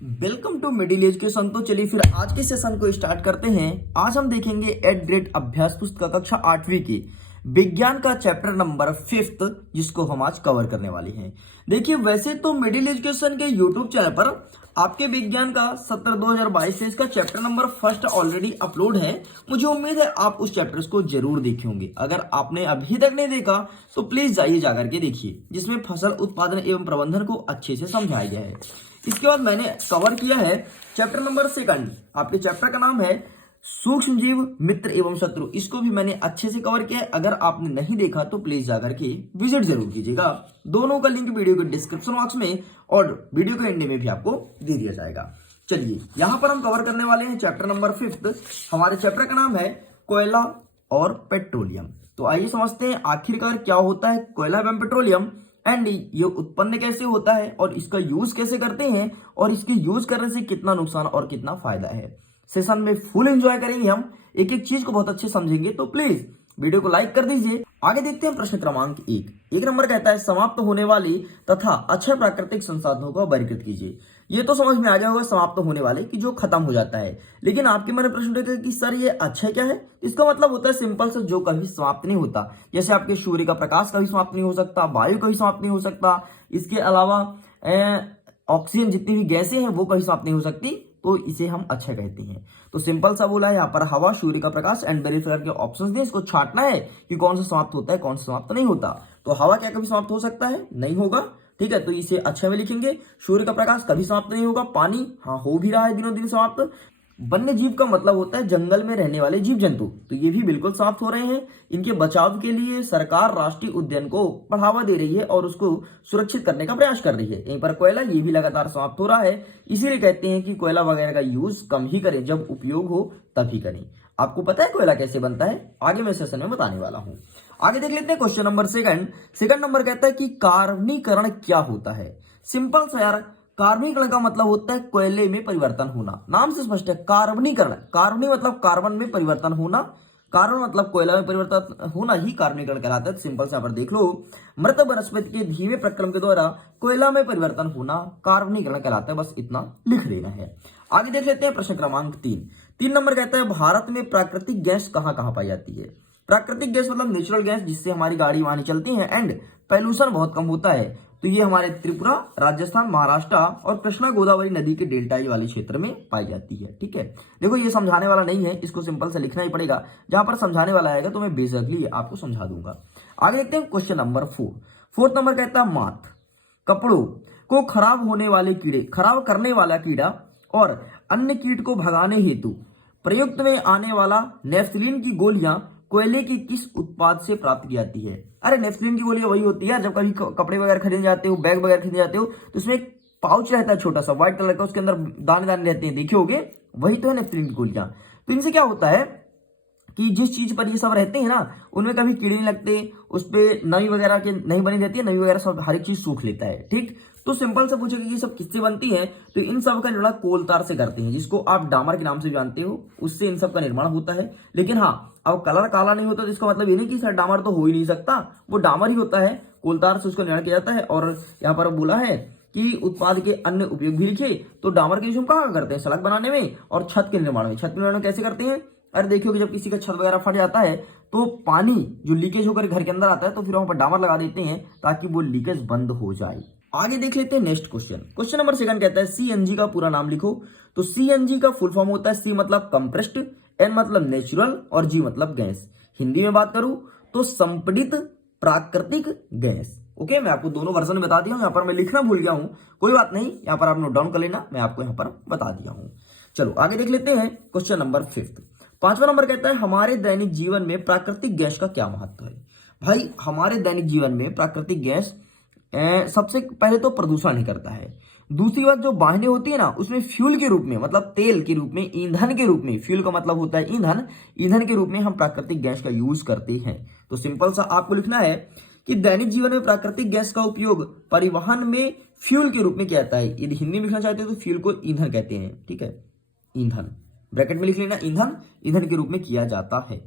Welcome to middle education. तो चलिए फिर आज के सेशन को स्टार्ट करते हैं। आज हम देखेंगे एट ग्रेड अभ्यास पुस्तक कक्षा 8वीं की विज्ञान का चैप्टर नंबर 5th, जिसको हम आज कवर करने वाले हैं। देखिए, वैसे तो मिडिल एजुकेशन के यूट्यूब चैनल पर आपके विज्ञान का सत्र 2022 से इसका चैप्टर नंबर 1 ऑलरेडी अपलोड है। मुझे उम्मीद है आप उस चैप्टर को जरूर देखे होंगे। अगर आपने अभी तक नहीं देखा तो प्लीज जाइए जाकर के देखिए, जिसमें फसल उत्पादन एवं प्रबंधन को अच्छे से समझाया गया है। इसके बाद मैंने कवर किया है चैप्टर नंबर 2। आपके चैप्टर का नाम है सूक्ष्म जीव, मित्र एवं शत्रु। इसको भी मैंने अच्छे से कवर किया है। अगर आपने नहीं देखा तो प्लीज जाकर के विजिट जरूर कीजिएगा। दोनों का लिंक वीडियो के डिस्क्रिप्शन बॉक्स में और वीडियो के एंड में भी आपको दे दिया जाएगा। चलिए, यहां पर हम कवर करने वाले हैं चैप्टर नंबर 5। हमारे चैप्टर का नाम है कोयला और पेट्रोलियम। तो आइए समझते हैं आखिरकार क्या होता है कोयला एवं पेट्रोलियम, एंड ये उत्पन्न कैसे होता है और इसका यूज कैसे करते हैं और इसके यूज करने से कितना नुकसान और कितना फायदा है। सेशन में फुल एंजॉय करेंगे, हम एक एक चीज को बहुत अच्छे समझेंगे। तो प्लीज वीडियो को लाइक कर दीजिए। आगे देखते हैं प्रश्न क्रमांक 1 नंबर कहता है समाप्त होने वाली तथा अक्षय प्राकृतिक संसाधनों को वर्गीकृत कीजिए। ये तो समझ में आ गया होगा, समाप्त होने वाले कि जो खत्म हो जाता है। लेकिन आपके मन में प्रश्न उठेगा कि सर ये अक्षय क्या है। इसका मतलब होता है सिंपल से जो कभी समाप्त नहीं होता। जैसे आपके सूर्य का प्रकाश कभी समाप्त नहीं हो सकता, वायु कभी समाप्त नहीं हो सकता, इसके अलावा ऑक्सीजन जितनी भी गैसें हैं वो कभी समाप्त नहीं हो सकती, तो इसे हम अक्षय कहते हैं। तो सिंपल सा बोला है यहाँ पर हवा, सूर्य का प्रकाश एंड वेरीफायर के ऑप्शंस दिए। इसको छांटना है कि कौन सा समाप्त होता है कौन सा समाप्त नहीं होता। तो हवा क्या कभी समाप्त हो सकता है? नहीं होगा। ठीक है, तो इसे अक्षय में लिखेंगे। सूर्य का प्रकाश कभी समाप्त नहीं होगा। पानी हाँ हो भी रहा है दिनों दिन समाप्त। वन्य जीव का मतलब होता है जंगल में रहने वाले जीव जंतु, तो ये भी बिल्कुल समाप्त हो रहे हैं। इनके बचाव के लिए सरकार राष्ट्रीय उद्यान को बढ़ावा दे रही है और उसको सुरक्षित करने का प्रयास कर रही है। यहीं पर कोयला ये भी लगातार समाप्त हो रहा है। इसीलिए कहते हैं कि कोयला वगैरह का यूज कम ही करें, जब उपयोग हो तभी करें। आपको पता है कोयला कैसे बनता है? आगे मैं सेशन में बताने वाला हूं। आगे देख लेते हैं क्वेश्चन नंबर 2 नंबर कहता है कि कार्बनीकरण क्या होता है। सिंपल सा यार, कार्बनीकरण का मतलब होता है कोयले में परिवर्तन होना। नाम से स्पष्ट है, कार्बनीकरण। कार्बनी मतलब कार्बन में परिवर्तन होना, कार्बन मतलब कोयला में परिवर्तन होना ही कार्बनीकरण कहलाता है। सिंपल से यहाँ पर देख लो, मृत वनस्पति के धीमे प्रक्रम के द्वारा कोयला में परिवर्तन होना कार्बनीकरण कहलाता है। बस इतना लिख देना है। आगे देख लेते हैं प्रश्न क्रमांक 3 नंबर कहता है भारत में प्राकृतिक गैस कहाँ कहाँ पाई जाती है। प्राकृतिक गैस मतलब नेचुरल गैस, जिससे हमारी गाड़ी वाहन चलती है एंड पॉल्यूशन बहुत कम होता है। तो ये हमारे त्रिपुरा, राजस्थान, महाराष्ट्र और कृष्णा गोदावरी नदी के डेल्टाई वाले क्षेत्र में पाई जाती है। ठीक है, देखो ये समझाने वाला नहीं है, इसको सिंपल से लिखना ही पड़ेगा। जहां पर समझाने वाला आएगा तो मैं बेसिकली आपको समझा दूंगा। आगे देखते हैं क्वेश्चन नंबर 4 नंबर कहता है माथ, कपड़ों को खराब होने वाले कीड़े, खराब करने वाला कीड़ा और अन्य कीट को भगाने हेतु प्रयुक्त में आने वाला नेफ्थलीन की गोलियां कोयले की किस उत्पाद से प्राप्त की जाती है। अरे नेफ्थलीन की गोलियां वही होती है, जब कभी कपड़े वगैरह खरीदने जाते हो, बैग वगैरह खरीदने जाते हो, तो उसमें एक पाउच रहता है छोटा सा व्हाइट कलर का, उसके अंदर दाने दाने रहते हैं, देखे होगे, वही तो है नेफ्थलीन की गोलियां। तो इनसे क्या होता है कि जिस चीज पर ये सब रहते हैं ना, उनमें कभी कीड़े नहीं लगते, उस पर नमी वगैरह के नहीं बनी रहती है, नमी वगैरह सब हर एक चीज सूख लेता है। ठीक, तो सिंपल से पूछे कि ये सब किससे बनती है, तो इन सब का निर्माण कोल तार से करते हैं, जिसको आप डामर के नाम से जानते हो, उससे इन सब का निर्माण होता है। लेकिन हाँ, अब कलर काला नहीं होता तो इसका मतलब ये नहीं कि सर डामर तो हो ही नहीं सकता, वो डामर ही होता है, कोल तार से उसका निर्माण किया जाता है। और यहाँ पर बोला है कि उत्पाद के अन्य उपयोग भी लिखे, तो डामर के यूज हम कहाँ करते हैं? सड़क बनाने में और छत के निर्माण में। छत के निर्माण कैसे करते हैं? अरे देखिए कि जब किसी का छत वगैरह फट जाता है तो पानी जो लीकेज होकर घर के अंदर आता है, तो फिर वहां पर डामर लगा देते हैं ताकि वो लीकेज बंद हो जाए। आगे देख लेते हैं नेक्स्ट क्वेश्चन नंबर 2 कहता है सीएनजी का पूरा नाम लिखो। तो सीएनजी का फुल फॉर्म होता है, सी मतलब कंप्रेस्ड, एन मतलब नेचुरल और जी मतलब गैस। हिंदी में बात करूं तो संपीड़ित प्राकृतिक गैस। ओके, मैं आपको दोनों वर्जन बता दिया हूं। यहाँ पर मैं लिखना भूल गया हूं, कोई बात नहीं, यहाँ पर आप नोट डाउन कर लेना, मैं आपको यहाँ पर बता दिया हूं। चलो आगे देख लेते हैं क्वेश्चन नंबर 5 नंबर कहता है हमारे दैनिक जीवन में प्राकृतिक गैस का क्या महत्व है। भाई हमारे दैनिक जीवन में प्राकृतिक गैस सबसे पहले तो प्रदूषण नहीं करता है। दूसरी बात, जो वाहनें होती है ना, उसमें फ्यूल के रूप में मतलब तेल के रूप में, ईंधन के रूप में, फ्यूल का मतलब होता है ईंधन, ईंधन के रूप में हम प्राकृतिक गैस का यूज करते हैं। तो सिंपल सा आपको लिखना है कि दैनिक जीवन में प्राकृतिक गैस का उपयोग परिवहन में फ्यूल के रूप में किया जाता है। यदि हिंदी में लिखना चाहते हो तो फ्यूल को ईंधन कहते हैं। ठीक है, ईंधन ब्रैकेट में लिख लेना, ईंधन ईंधन के रूप में किया जाता है।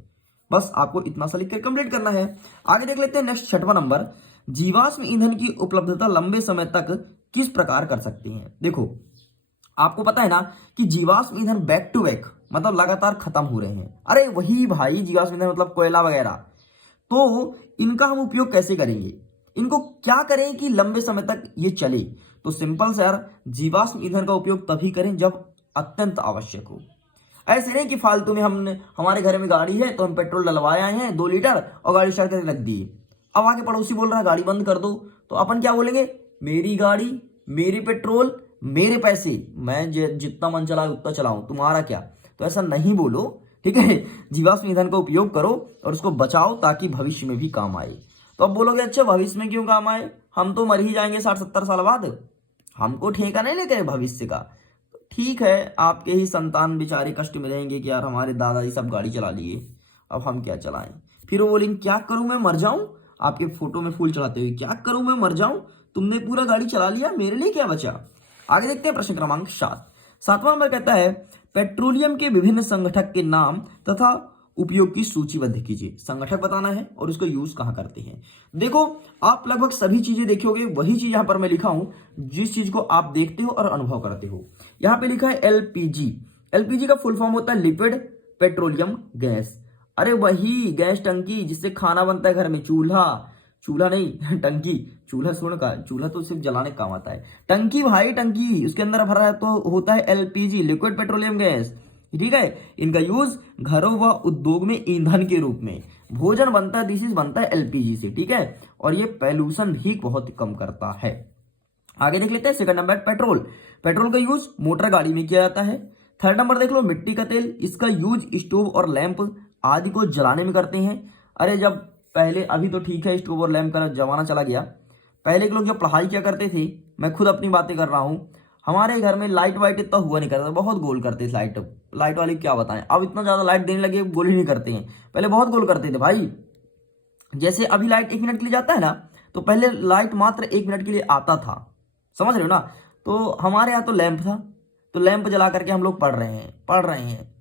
बस आपको इतना सा लिखकर कंप्लीट करना है। आगे देख लेते हैं नेक्स्ट 6वां नंबर, जीवाश्म ईंधन की उपलब्धता लंबे समय तक किस प्रकार कर सकते हैं। देखो आपको पता है ना कि जीवाश्म ईंधन बैक टू बैक मतलब लगातार खत्म हो रहे हैं। अरे वही भाई, जीवाश्म ईंधन मतलब कोयला वगैरह। तो इनका हम उपयोग कैसे करेंगे, इनको क्या करें कि लंबे समय तक ये चले। तो सिंपल से यार, जीवाश्म ईंधन का उपयोग तभी करें जब अत्यंत आवश्यक हो। ऐसे नहीं कि फालतू में हमने, हमारे घर में गाड़ी है तो हम पेट्रोल डलवाए आए हैं 2 लीटर और गाड़ी स्टार्ट करके रख दी। अब आके पड़ोसी बोल रहा है गाड़ी बंद कर दो, तो अपन क्या बोलेंगे, मेरी गाड़ी, मेरी पेट्रोल, मेरे पैसे, मैं जितना मन चला उतना चलाऊं, तुम्हारा क्या। तो ऐसा नहीं बोलो, ठीक है। जीवाश्म ईंधन का उपयोग करो और उसको बचाओ ताकि भविष्य में भी काम आए। तो अब बोलोगे अच्छा भविष्य में क्यों काम आए, हम तो मर ही जाएंगे 60-70 साल बाद, हमको ठेका नहीं लेके भविष्य का। ठीक है, आपके ही संतान बेचारे कष्ट में रहेंगे कि यार हमारे दादाजी सब गाड़ी चला लिए, अब हम क्या चलाएं। फिर वो बोलेंगे क्या करूं मैं मर जाऊं, आपके फोटो में फूल चढ़ाते हुए, क्या करूं मैं मर जाऊं, तुमने पूरा गाड़ी चला लिया, मेरे लिए क्या बचा। आगे देखते हैं प्रश्न क्रमांक 7वां नंबर कहता है पेट्रोलियम के विभिन्न संगठक के नाम तथा उपयोग की सूचीबद्ध कीजिए। संगठक बताना है और उसका यूज कहां करते हैं। देखो, आप लगभग सभी चीजें देखोगे, वही चीज यहां पर मैं लिखा हूं जिस चीज को आप देखते हो और अनुभव करते हो। यहां पे लिखा है एलपीजी। एलपीजी का फुल फॉर्म होता है लिक्विड पेट्रोलियम गैस। अरे वही गैस टंकी जिससे खाना बनता है घर में, चूल्हा, चूल्हा नहीं टंकी, चूल्हा सुन का, चूल्हा तो सिर्फ जलाने का काम आता है, टंकी भाई टंकी, उसके अंदर भरा है तो होता है एलपीजी, लिक्विड पेट्रोलियम गैस, ठीक है। इनका यूज घरों व उद्योग में ईंधन के रूप में, भोजन बनता है डिशेज बनता है एलपीजी से, ठीक है। और ये पॉल्यूशन भी बहुत कम करता है। आगे देख लेते हैं सेकंड नंबर पेट्रोल। पेट्रोल का यूज मोटर गाड़ी में किया जाता है। थर्ड नंबर देख लो मिट्टी का तेल, इसका यूज स्टोव और लैंप आदि को जलाने में करते हैं। अरे जब पहले, अभी तो ठीक है स्टोव और लैंप का जमाना चला गया, पहले के लोग जब पढ़ाई क्या करते थे, मैं खुद अपनी बातें कर रहा हूं, हमारे घर में लाइट वाइट इतना हुआ नहीं करता, बहुत गोल करते थे लाइट, लाइट वाली क्या बताएं, अब इतना ज्यादा लाइट देने लगे गोल ही नहीं करते हैं, पहले बहुत गोल करते थे भाई। जैसे अभी लाइट 1 मिनट के लिए जाता है ना, तो पहले लाइट मात्र 1 मिनट के लिए आता था, समझ रहे हो ना। तो हमारे यहाँ तो लैंप था, तो लैंप जला करके हम लोग पढ़ रहे हैं,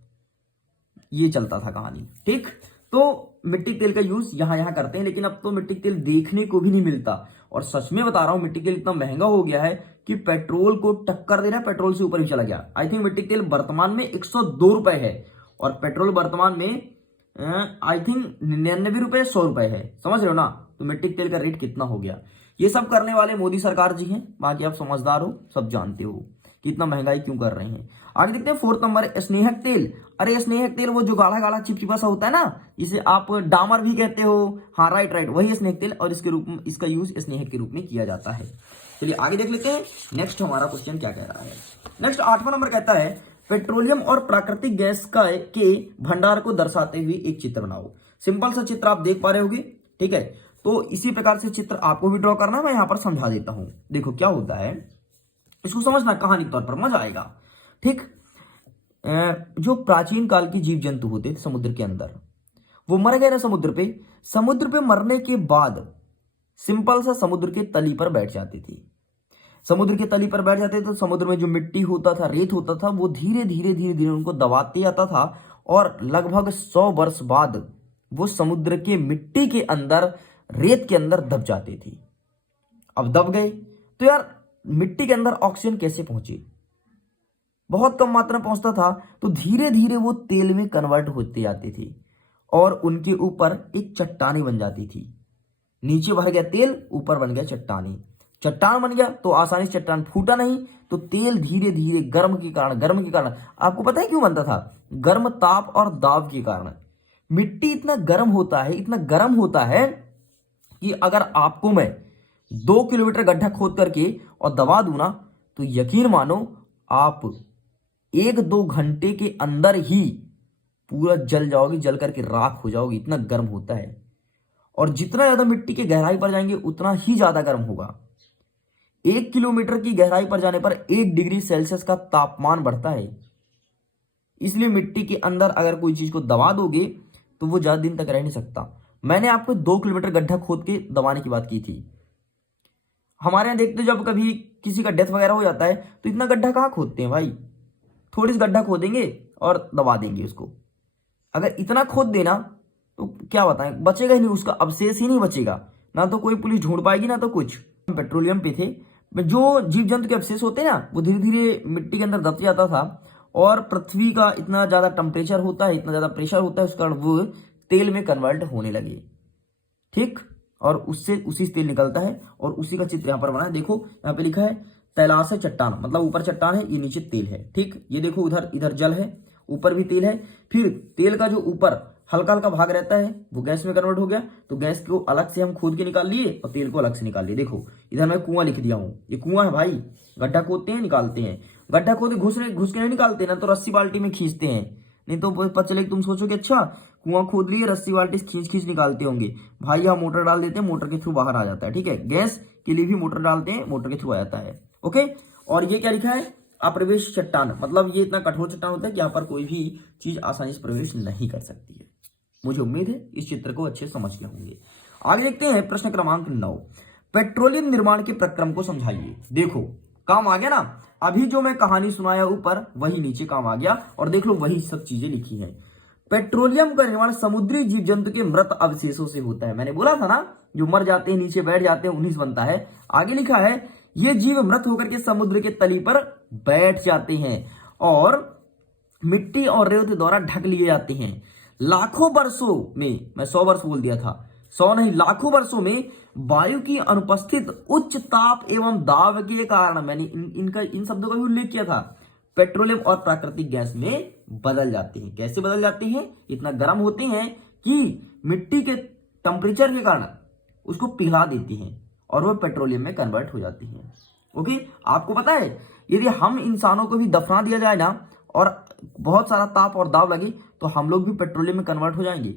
ये चलता था कहानी, ठीक। तो मिट्टी तेल का यूज यहाँ यहाँ करते हैं, लेकिन अब तो मिट्टी तेल देखने को भी नहीं मिलता। और सच में बता रहा हूं, मिट्टी तेल इतना महंगा हो गया है कि पेट्रोल को टक्कर दे रहा है, पेट्रोल से ऊपर भी चला गया। आई थिंक मिट्टी तेल वर्तमान में 102 रुपए है और पेट्रोल वर्तमान में आई थिंक 99 रुपए 100 रुपए है, समझ रहे हो ना। तो मिट्टी तेल का रेट कितना हो गया। ये सब करने वाले मोदी सरकार जी हैं, बाकी आप समझदार हो, सब जानते हो कि इतना महंगाई क्यों कर रहे हैं। आगे देखते हैं फोर्थ नंबर स्नेहक तेल। अरे स्नेहक तेल वो जो गाढ़ा गाढ़ा चिपचिपा सा होता है ना, जिसे आप डामर भी कहते हो, हाँ राइट राइट, वही स्नेहक तेल, और इसके रूप में इसका यूज स्नेहक के रूप में किया जाता है। चलिए आगे देख लेते हैं नेक्स्ट हमारा क्वेश्चन क्या कह रहा है। नेक्स्ट 8वां नंबर कहता है पेट्रोलियम और प्राकृतिक गैस का के भंडार को दर्शाते हुए एक चित्र बनाओ। सिंपल सा चित्र आप देख पा रहे होगे, ठीक है। तो इसी प्रकार से चित्र आपको भी ड्रॉ करना है, मैं यहां पर समझा देता हूं। देखो क्या होता है, इसको समझना कहानी के तौर पर, मजा आएगा, ठीक। जो प्राचीन काल की जीव जंतु होते थे समुद्र के अंदर, वो मर गए ना समुद्र पे, समुद्र पे मरने के बाद सिंपल सा समुद्र के तली पर बैठ जाते थे। समुद्र के तली पर बैठ जाते थे तो समुद्र में जो मिट्टी होता था, रेत होता था, वो धीरे धीरे धीरे धीरे उनको दबाते आता था और लगभग 100 वर्ष बाद वो समुद्र के मिट्टी के अंदर, रेत के अंदर दब जाते थे। अब दब गए तो यार मिट्टी के अंदर ऑक्सीजन कैसे पहुंचे, बहुत कम मात्रा में पहुंचता था, तो धीरे धीरे वो तेल में कन्वर्ट होते जाते थे और उनके ऊपर एक चट्टानी बन जाती थी। नीचे भर गया तेल, ऊपर बन गया चट्टानी, चट्टान बन गया तो आसानी से चट्टान फूटा नहीं, तो तेल धीरे धीरे गर्म के कारण, आपको पता है क्यों बनता था, गर्म ताप और दाब के कारण। मिट्टी इतना गर्म होता है, इतना गर्म होता है कि अगर आपको मैं 2 किलोमीटर गड्ढा खोद करके और दबा दूं ना, तो यकीन मानो आप 1-2 घंटे के अंदर ही पूरा जल जाओगे, जल करके राख हो जाओगे, इतना गर्म होता है। और जितना ज्यादा मिट्टी की गहराई पर जाएंगे उतना ही ज्यादा गर्म होगा। 1 किलोमीटर की गहराई पर जाने पर 1 डिग्री सेल्सियस का तापमान बढ़ता है। इसलिए मिट्टी के अंदर अगर कोई चीज को दबा दोगे तो वो ज्यादा दिन तक रह नहीं सकता। मैंने आपको 2 किलोमीटर गड्ढा खोद के दबाने की बात की थी। हमारे यहाँ देखते जब कभी किसी का डेथ वगैरह हो जाता है तो इतना गड्ढा कहाँ खोदते हैं भाई, थोड़ी सी गड्ढा खोदेंगे और दबा देंगे उसको। अगर इतना खोद देना तो क्या बताएं, बचेगा ही नहीं, उसका अवशेष ही नहीं बचेगा, ना तो कोई पुलिस ढूंढ पाएगी ना तो कुछ। पेट्रोलियम पे थे, जो जीव जंतु के अवशेष होते हैं ना, वो धीरे धीरे मिट्टी के अंदर दब जाता था, और पृथ्वी का इतना ज्यादा टेम्परेचर होता है, इतना ज्यादा प्रेशर होता है, उस कारण वो तेल में कन्वर्ट होने लगे। ठीक, और उससे उसी से तेल निकलता है, और उसी का चित्र यहाँ पर बना है। देखो यहाँ पे लिखा है तैलाश है चट्टान, मतलब ऊपर चट्टान है, ये नीचे तेल है। ठीक, ये देखो उधर इधर जल है, ऊपर भी तेल है। फिर तेल का जो ऊपर हल्का हल्का भाग रहता है वो गैस में कन्वर्ट हो गया, तो गैस को अलग से हम खोद के निकाल लिए और तेल को अलग से निकाल लिए। देखो इधर मैं कुआं लिख दिया हूँ, ये कुआं है भाई, गड्ढा खोदते हैं निकालते हैं, गड्ढा खोदे घुस के नहीं निकालते ना, तो रस्सी बाल्टी में खींचते हैं, नहीं तो पता चले तुम सोचोगे अच्छा कुआं खोद लिए रस्सी बाल्टी खींच खींच निकालते होंगे। भाई यहाँ मोटर डाल देते हैं, मोटर के थ्रू बाहर आ जाता है। ठीक है, गैस के लिए भी मोटर डालते हैं, मोटर के थ्रू आ जाता है। ओके, और ये क्या लिखा है अप्रवेश चट्टान, मतलब ये इतना कठोर चट्टान होता है कि यहाँ पर कोई भी चीज आसानी से प्रवेश नहीं कर सकती है। मुझे उम्मीद है इस चित्र को अच्छे समझ गए होंगे। आगे देखते हैं प्रश्न क्रमांक 9, पेट्रोलियम निर्माण के प्रक्रम को समझाइए। देखो काम आ गया ना, अभी जो मैं कहानी सुनाया ऊपर वही नीचे काम आ गया, और देख लो वही सब चीजें लिखी है। पेट्रोलियम का निर्माण समुद्री जीव जंतु के मृत अवशेषों से होता है। मैंने बोला था ना, जो मर जाते हैं नीचे बैठ जाते हैं उन्हीं से बनता है। आगे लिखा है ये जीव मृत होकर के समुद्र के तली पर बैठ जाते हैं और मिट्टी और रेत द्वारा ढक लिए जाते हैं। लाखों वर्षों में, मैं 100 वर्ष बोल दिया था, 100 नहीं, लाखों वर्षों में वायु की अनुपस्थित उच्च ताप एवं दाब के कारण, मैंने इन शब्दों का भी उल्लेख किया था, पेट्रोलियम और प्राकृतिक गैस में बदल जाते हैं। कैसे बदल जाते हैं? इतना गर्म होते हैं कि मिट्टी के टेम्परेचर के कारण उसको पिघला देती हैं और वो पेट्रोलियम में कन्वर्ट हो जाती हैं। ओके, आपको पता है यदि हम इंसानों को भी दफना दिया जाए ना और बहुत सारा ताप और दाब लगे तो हम लोग भी पेट्रोलियम में कन्वर्ट हो जाएंगे।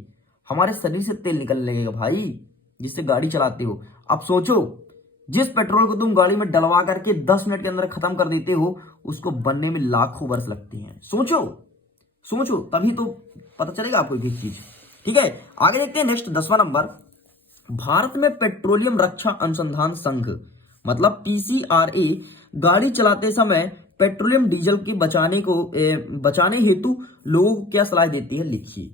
हमारे शरीर से तेल निकलने लगेगा भाई, जिससे गाड़ी चलाते हो। अब सोचो, जिस पेट्रोल को तुम गाड़ी में डलवा करके 10 मिनट के अंदर खत्म कर देते हो, उसको बनने में लाखों वर्ष लगते हैं। सोचो सोचो, तभी तो पता चलेगा आपको एक चीज। ठीक है, आगे देखते हैं नेक्स्ट 10वां नंबर। भारत में पेट्रोलियम रक्षा अनुसंधान संघ मतलब PCRA गाड़ी चलाते समय पेट्रोलियम डीजल के बचाने हेतु लोगों को क्या सलाह देती है? लिखिए।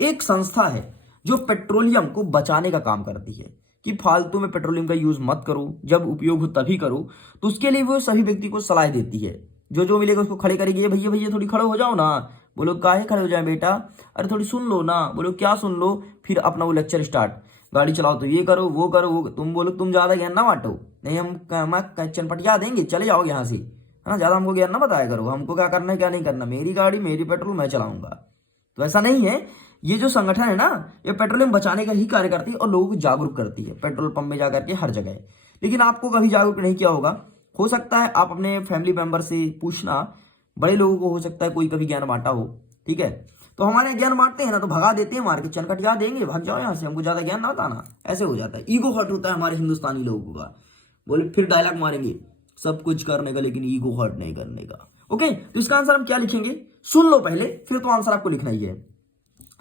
एक संस्था है जो पेट्रोलियम को बचाने का काम करती है कि फालतू में पेट्रोलियम का यूज मत करो, जब उपयोग हो तभी करो। तो उसके लिए वो सभी व्यक्ति को सलाह देती है, जो मिलेगा उसको खड़े करेगी। भैया भैया थोड़ी खड़े हो जाओ ना। बोलो काहे खड़े हो जाए बेटा? अरे थोड़ी सुन लो ना। बोलो क्या सुन लो? फिर अपना वो लेक्चर स्टार्ट, गाड़ी चलाओ तो ये करो वो करो वो। तुम बोलो तुम ज्यादा ज्ञान ना बांटो, नहीं हम चनपटिया देंगे, चले जाओ यहाँ से, है ना। ज्यादा हमको ज्ञान ना बताया करो, हमको क्या करना है क्या नहीं करना, मेरी गाड़ी मेरी पेट्रोल मैं चलाऊंगा। तो ऐसा नहीं है। ये जो संगठन है ना, ये पेट्रोलियम बचाने का ही कार्य करती है और लोगों को जागरूक करती है पेट्रोल पंप में जाकर के हर जगह। लेकिन आपको कभी जागरूक नहीं किया होगा, हो सकता है आप अपने फैमिली मेंबर से पूछना, बड़े लोगों को हो सकता है कोई कभी ज्ञान बांटा हो। ठीक है, तो हमारे ज्ञान बांटते हैं ना तो भगा देते हैं, मार के चनकटिया देंगे, भाग जाओ यहाँ से, हमको ज्यादा ज्ञान ना बताना। ऐसे हो जाता है, ईगो हर्ट होता है हमारे हिंदुस्तानी लोगों का। बोले फिर डायलॉग मारेंगे, सब कुछ करने का लेकिन ईगो हर्ट नहीं करने का। ओके, तो इसका आंसर हम क्या लिखेंगे? सुन लो पहले, फिर तो आंसर आपको लिखना ही है।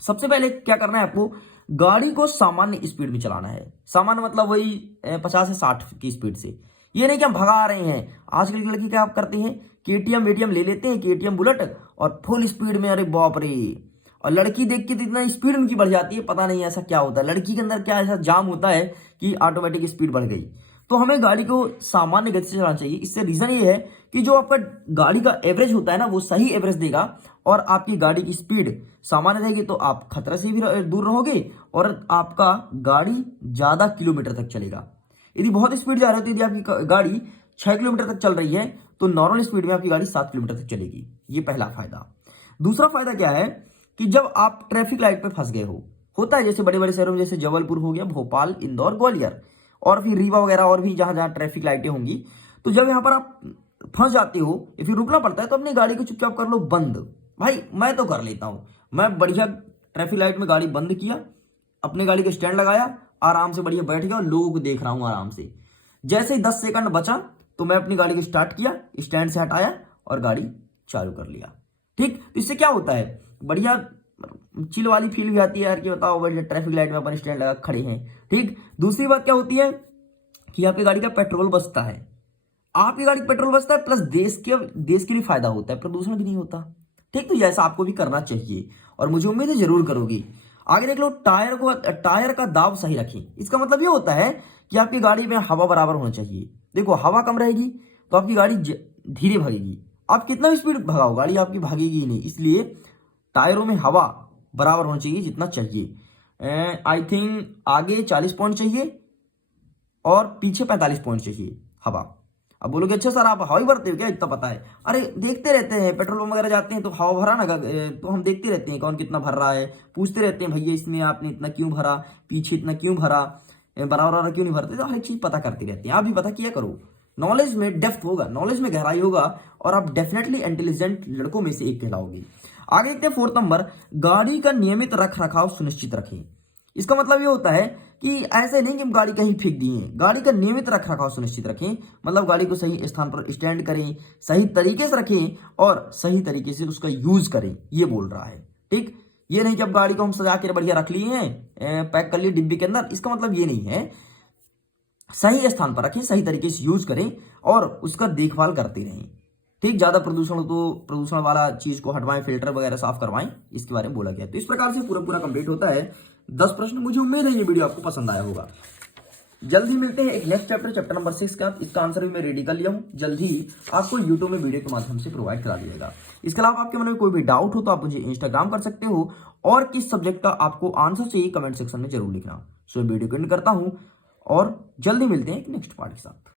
सबसे पहले क्या करना है आपको? गाड़ी को सामान्य स्पीड में चलाना है। सामान्य मतलब वही 50 से 60 की स्पीड से। ये नहीं कि हम भगा रहे हैं। आजकल की लड़की क्या आप करते हैं, KTM वेटीएम ले लेते हैं, KTM बुलेट, और फुल स्पीड में, अरे बाप रे। और लड़की देख के तो इतना स्पीड उनकी बढ़ जाती है, पता नहीं ऐसा क्या होता है लड़की के अंदर, क्या ऐसा जाम होता है कि ऑटोमेटिक स्पीड बढ़ गई। तो हमें गाड़ी को सामान्य गति से चलाना चाहिए। इससे रीजन ये है कि जो आपका गाड़ी का एवरेज होता है ना, वो सही एवरेज देगा, और आपकी गाड़ी की स्पीड सामान्य रहेगी तो आप खतरे से भी दूर रहोगे और आपका गाड़ी ज्यादा किलोमीटर तक चलेगा। यदि बहुत स्पीड जा रही है, यदि आपकी गाड़ी 6 किलोमीटर तक चल रही है तो नॉर्मल स्पीड में आपकी गाड़ी 7 किलोमीटर तक चलेगी। ये पहला फायदा। दूसरा फायदा क्या है कि जब आप ट्रैफिक लाइट पे फंस गए हो, होता है जैसे बड़े बड़े शहरों में, जैसे जबलपुर हो गया, भोपाल, इंदौर, ग्वालियर और फिर रीवा वगैरह, और भी जहां जहां ट्रैफिक लाइटें होंगी, तो जब यहां पर आप फंस जाते हो या फिर रुकना पड़ता है तो अपनी गाड़ी को चुपचाप कर लो बंद। भाई मैं तो कर लेता हूं, मैं बढ़िया ट्रैफिक लाइट में गाड़ी बंद किया, अपनी गाड़ी का स्टैंड लगाया, आराम से बढ़िया बैठ गया, लोगों को देख रहा हूं आराम से। जैसे ही 10 सेकंड बचा तो मैं अपनी गाड़ी को स्टार्ट किया, स्टैंड से हटाया और गाड़ी चालू कर लिया। ठीक, तो इससे क्या होता है, बढ़िया चिल वाली फील भी आती है यार कि बताओ बढ़िया ट्रैफिक लाइट में अपन स्टैंड लगा खड़े हैं। ठीक, दूसरी बात क्या होती है कि आपकी गाड़ी का पेट्रोल बचता है। आपकी गाड़ी पेट्रोल बचता है प्लस देश के लिए फायदा होता है, प्रदूषण भी नहीं होता। ठीक, तो ऐसा आपको भी करना चाहिए और मुझे उम्मीद है जरूर करोगी। आगे देख लो, टायर का दाब सही रखें। इसका मतलब ये होता है कि आपकी गाड़ी में हवा बराबर होना चाहिए। देखो हवा कम रहेगी तो आपकी गाड़ी धीरे भागेगी, आप कितना भी स्पीड भगाओ गाड़ी आपकी भागेगी ही नहीं। इसलिए टायरों में हवा बराबर होना चाहिए जितना चाहिए। आई थिंक आगे 40 पॉइंट चाहिए और पीछे 45 पॉइंट चाहिए हवा। अब बोलोगे अच्छा सर आप हवा ही भरते हो क्या, इतना पता है? अरे देखते रहते हैं, पेट्रोल पंप वगैरह जाते हैं तो हवा भरा ना तो हम देखते रहते हैं कौन कितना भर रहा है, पूछते रहते हैं भैया इसमें आपने इतना क्यों भरा, पीछे इतना क्यों भरा, बराबर क्यों नहीं भरते, तो हर एक चीज पता करते रहते हैं। आप भी पता किया करो, नॉलेज में डेप्थ होगा, नॉलेज में गहराई होगा और आप डेफिनेटली इंटेलिजेंट लड़कों में से एक कहलाओगे। आगे देखते हैं 4 नंबर, गाड़ी का नियमित रख रखाव सुनिश्चित रखें। इसका मतलब ये होता है कि ऐसे नहीं कि हम गाड़ी कहीं फेंक दिए, गाड़ी का नियमित रख रखाव सुनिश्चित रखें, मतलब गाड़ी को सही स्थान पर स्टैंड करें, सही तरीके से रखें और सही तरीके से उसका यूज करें, ये बोल रहा है। ठीक, ये नहीं कि अब गाड़ी को हम सजा के बढ़िया रख लिए हैं, पैक कर लिए डिब्बे के अंदर, इसका मतलब ये नहीं है। सही स्थान पर रखें, सही तरीके से यूज करें और उसका देखभाल करते रहें। ठीक, ज्यादा प्रदूषण हो तो प्रदूषण वाला चीज को हटवाएं, फिल्टर वगैरह साफ करवाएं, इसके बारे में बोला गया है। तो इस प्रकार से पूरा पूरा कंप्लीट होता है 10 प्रश्न। मुझे उम्मीद है ये वीडियो आपको पसंद आया होगा। जल्दी मिलते हैं एक नेक्स्ट चैप्टर, चैप्टर नंबर 6 का। इसका आंसर भी मैं रेडी कर लिया हूं, जल्द ही आपको यूट्यूब में वीडियो के माध्यम से प्रोवाइड करा दिएगा। इसके अलावा आपके मन में कोई भी डाउट हो तो आप मुझे इंस्टाग्राम कर सकते हो और किस सब्जेक्ट का आपको आंसर चाहिए कमेंट सेक्शन में जरूर लिखना। सो वीडियो को एंड करता हूं और जल्दी मिलते हैं एक नेक्स्ट पार्ट के साथ।